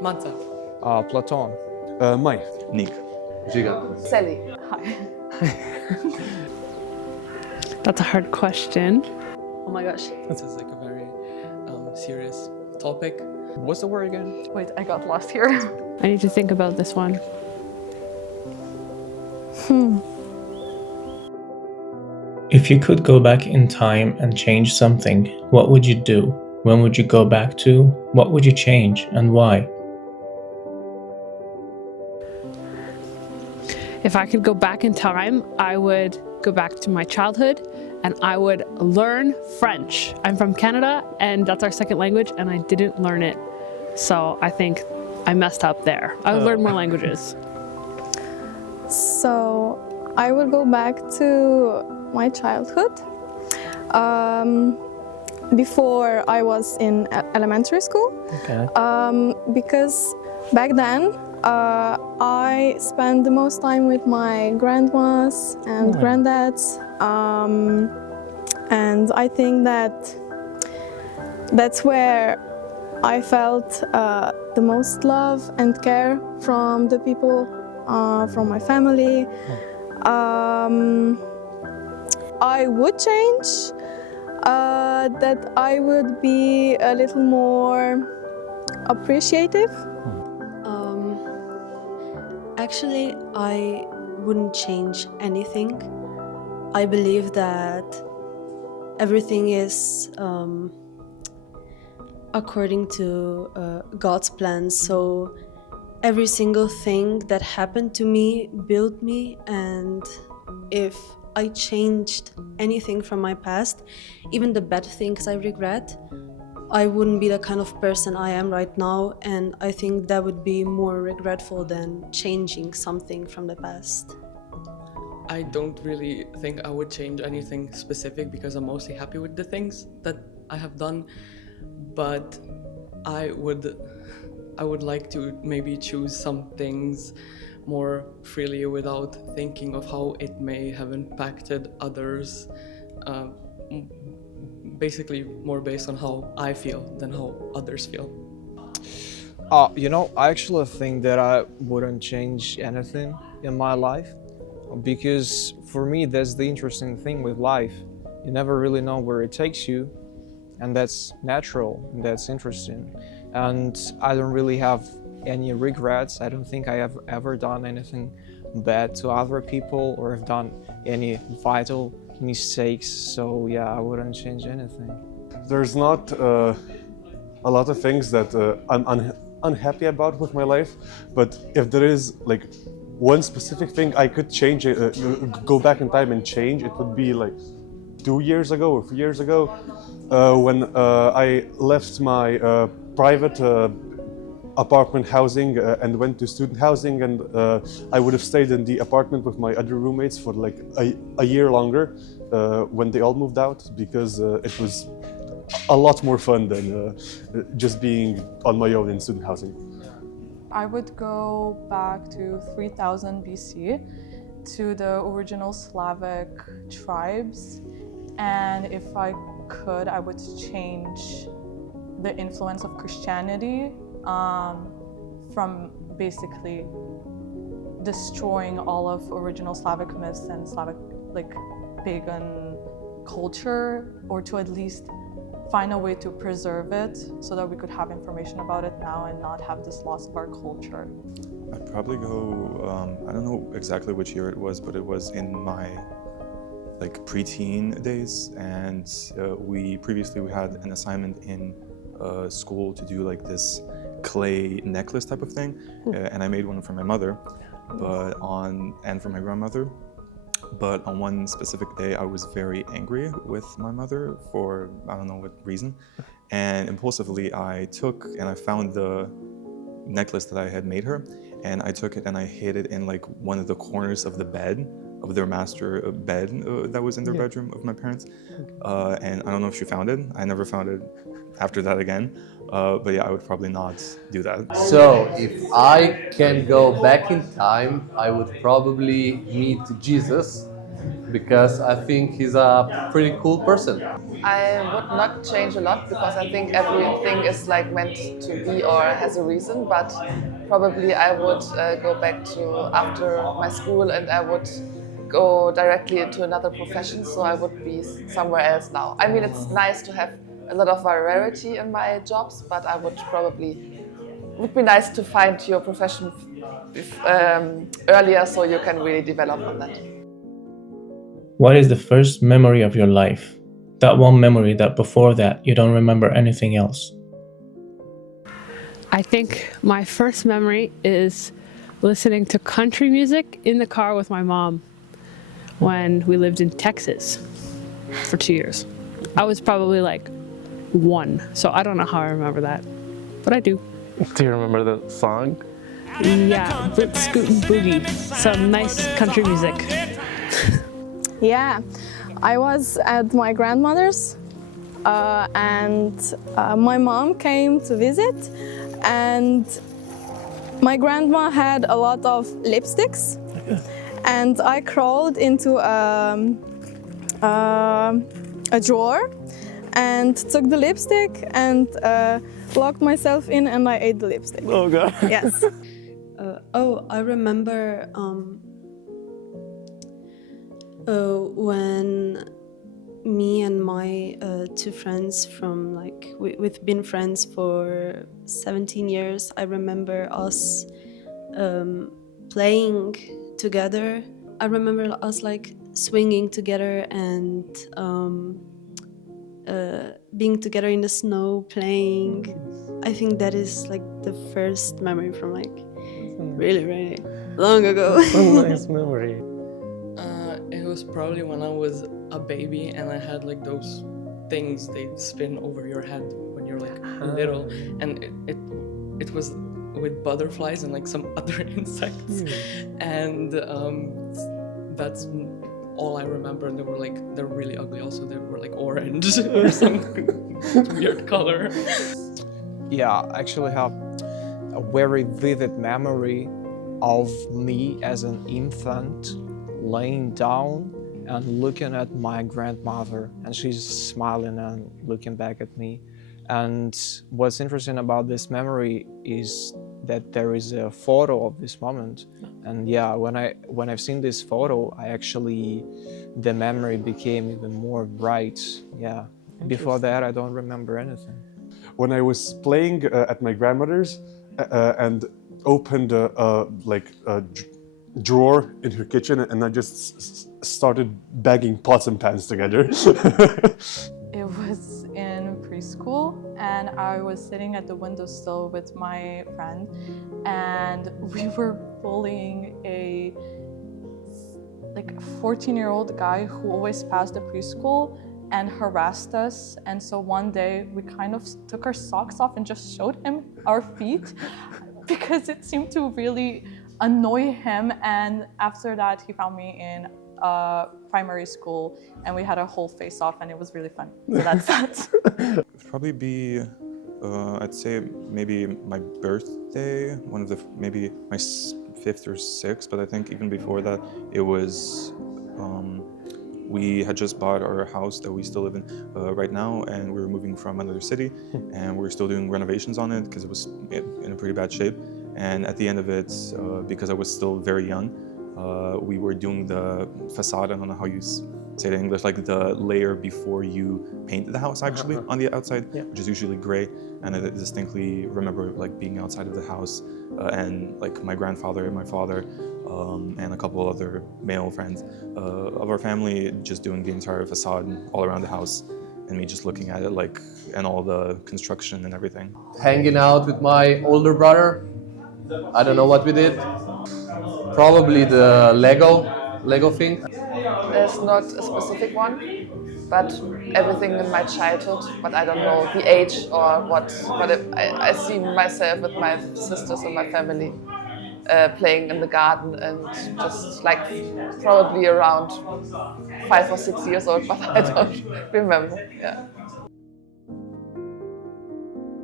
Manta. Platon. Mai. Nick. Giga. Sally. Hi. That's a hard question. Oh my gosh. This is like a very serious topic. What's the word again? Wait, I got lost here. I need to think about this one. If you could go back in time and change something, what would you do? When would you go back to? What would you change and why? If I could go back in time, I would go back to my childhood and I would learn French. I'm from Canada and that's our second language and I didn't learn it. So I think I messed up there. I would learn more languages. So I would go back to my childhood. Before I was in elementary school. Okay. Because back then I spent the most time with my grandmas and granddads. And I think that's where I felt the most love and care from the people, from my family. I would change that I would be a little more appreciative. Actually, I wouldn't change anything. I believe that everything is according to God's plan. So every single thing that happened to me built me, and if I changed anything from my past, even the bad things I regret, I wouldn't be the kind of person I am right now, and I think that would be more regretful than changing something from the past. I don't really think I would change anything specific because I'm mostly happy with the things that I have done, but I would like to maybe choose some things more freely without thinking of how it may have impacted others, basically more based on how I feel than how others feel. I actually think that I wouldn't change anything in my life, because for me that's the interesting thing with life. You never really know where it takes you, and that's natural and that's interesting. And I don't really have any regrets. I don't think I have ever done anything bad to other people or have done any vital mistakes. So yeah, I wouldn't change anything. There's not a lot of things that I'm unhappy about with my life, but if there is like one specific thing I could change, go back in time and change, it would be like 2 years ago or 3 years ago, when I left my private apartment housing and went to student housing, and I would have stayed in the apartment with my other roommates for like a year longer when they all moved out, because it was a lot more fun than just being on my own in student housing. I would go back to 3000 BC to the original Slavic tribes, and if I could, I would change the influence of Christianity from basically destroying all of original Slavic myths and Slavic like pagan culture, or to at least find a way to preserve it so that we could have information about it now and not have this loss of our culture. I'd probably go, I don't know exactly which year it was, but it was in my like preteen days, and we had an assignment in school to do like this clay necklace type of thing, and I made one for my mother, and for my grandmother. But on one specific day, I was very angry with my mother for I don't know what reason, and impulsively I took and I found the necklace that I had made her, and I took it and I hid it in like one of the corners of the bed, of their master bed that was in their bedroom of my parents. And I don't know if she found it. I never found it after that again. But yeah, I would probably not do that. So if I can go back in time, I would probably meet Jesus because I think he's a pretty cool person. I would not change a lot because I think everything is like meant to be or has a reason, but probably I would go back to after my school and I would go directly into another profession, so I would be somewhere else now. I mean, it's nice to have a lot of variety in my jobs, but I would would be nice to find your profession earlier so you can really develop on that. What is the first memory of your life? That one memory that before that you don't remember anything else. I think my first memory is listening to country music in the car with my mom when we lived in Texas for 2 years. I was probably like 1, so I don't know how I remember that, but I do. Do you remember the song? Yeah, Rip Scootin' Boogie, some nice country music. Yeah, I was at my grandmother's and my mom came to visit, and my grandma had a lot of lipsticks, and I crawled into a drawer and took the lipstick and locked myself in, and I ate the lipstick. Oh God. Yes. I remember when me and my 2 friends from we've been friends for 17 years. I remember us playing together. I remember us swinging together and being together in the snow playing. I think that is the first memory from really, really long ago. A nice memory. It was probably when I was a baby and I had those things they spin over your head when you're little, and it was with butterflies and some other insects, and that's all I remember. And they're really ugly. Also, they were orange or some weird color. Yeah, I actually have a very vivid memory of me as an infant laying down and looking at my grandmother, and she's smiling and looking back at me. And what's interesting about this memory is that there is a photo of this moment. And yeah, when I've seen this photo, the memory became even more bright. Yeah. Before that, I don't remember anything. When I was playing at my grandmother's and opened a drawer in her kitchen, and I just started bagging pots and pans together. It was in preschool, and I was sitting at the windowsill with my friend, and we were bullying a 14-year-old guy who always passed the preschool and harassed us. And so one day we kind of took our socks off and just showed him our feet because it seemed to really annoy him. And after that, he found me in primary school, and we had a whole face-off, and it was really fun. So that's that. It'd probably be, I'd say maybe my birthday, maybe my 5th or 6th, but I think even before that, it was, we had just bought our house that we still live in right now, and we were moving from another city, and we were still doing renovations on it because it was in a pretty bad shape. And at the end of it, because I was still very young, we were doing the facade. I don't know how you say it in English, the layer before you paint the house actually on the outside, which is usually gray. And I distinctly remember being outside of the house and my grandfather and my father and a couple other male friends of our family just doing the entire facade all around the house, and me just looking at it and all the construction and everything. Hanging out with my older brother. I don't know what we did. Probably the Lego thing. There's not a specific one, but everything in my childhood, but I don't know the age or what. But I see myself with my sisters and my family playing in the garden, and just probably around 5 or 6 years old, but I don't remember. Yeah.